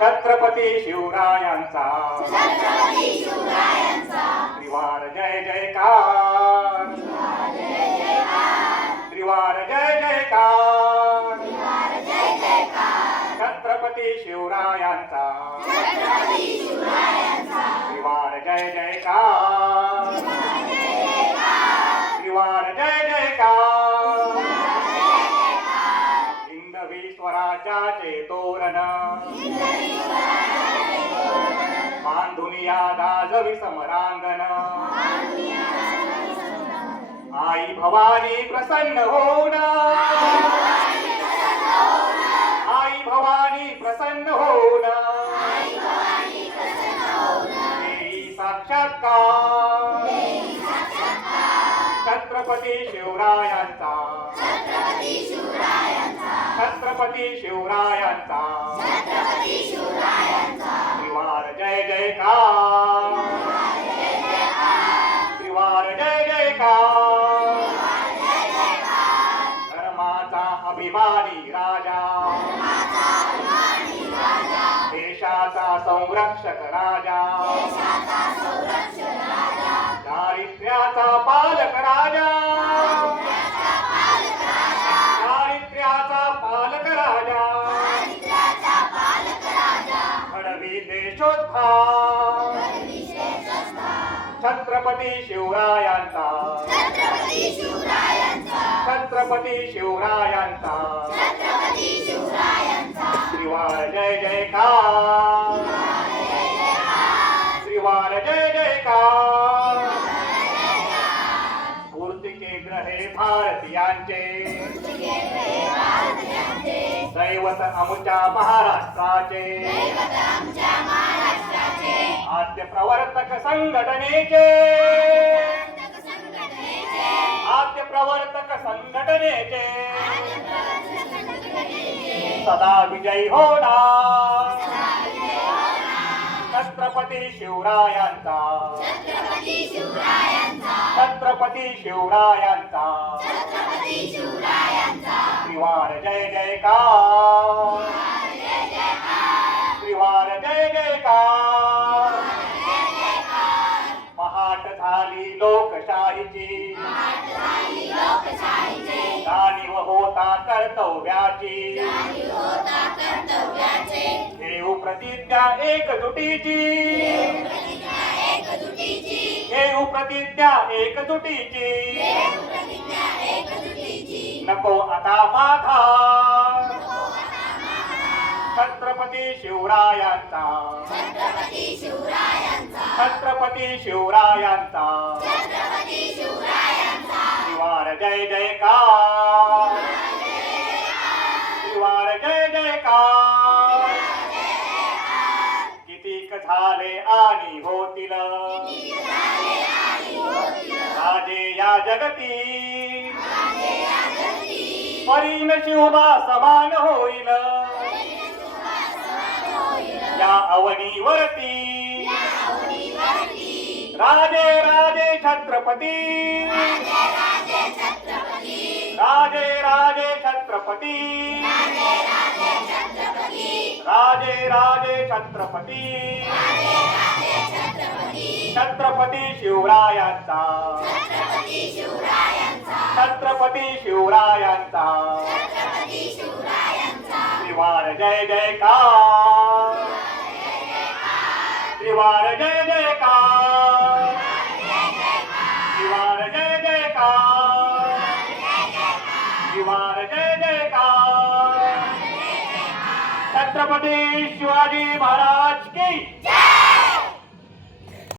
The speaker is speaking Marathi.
छत्रपती शिवरायांचा त्रिवार जय जयकार त्रिवार जय जयकार छत्रपती शिवरायांचा त्रिवार जय जयकार त्रिवार जय जयकार हिंदवी स्वराज्याचे तोरण बांधुनिया गाजवी समरांगण आई भवानी प्रसन्न होऊन आई भवानी प्रसन्न होऊन देई साक्षात्कार छत्रपती शिवरायांचा छत्रपती शिवरायांचा त्रिवार जय जयकार त्रिवार जय जयकार धर्माचा अभिमानी राजा देशाचा संरक्षक राजा दारिद्र्याचा पालक राजा दारिद्र्याचा पालक राजा घडवी देशोत्थान छत्रपती शिवरायांचा छत्रपती शिवरायांचा त्रिवार जय जयकार त्रिवार जय जयकार स्फूर्तिके ग्रहे भारतीयांचे दैवत आमच्या महाराष्ट्राचे आद्य प्रवर्तक संघटनेचे आद्य प्रवर्तक संघटनेचे सदा विजयी होणार छत्रपती शिवरायांचा छत्रपती शिवरायांचा त्रिवार जय जयकार त्रिवार जय जयकार पहाट झाली लोकशाहीची जाणीव होता कर्तव्याची घेऊ प्रतिज्ञा एकजुटीची घेऊ प्रतिज्ञा एकजुटीची नको आता माघार छत्रपती शिवरायांचा छत्रपती शिवरायांचा त्रिवार जय जयकार त्रिवार जय जयकार कितीक झाले आणि होतील राजे या जगती परीन शिवबा समान होईल या अवनीवरती राजे राजे छत्रपती राजे राजे छत्रपती राजे राजे छत्रपती छत्रपती शिवरायांचा छत्रपती शिवरायांचा त्रिवार जय जयकार त्रिवार जय जयकार त्रिवार जय जयकार त्रिवार जय जयकार छत्रपती शिवाजी महाराज की जय।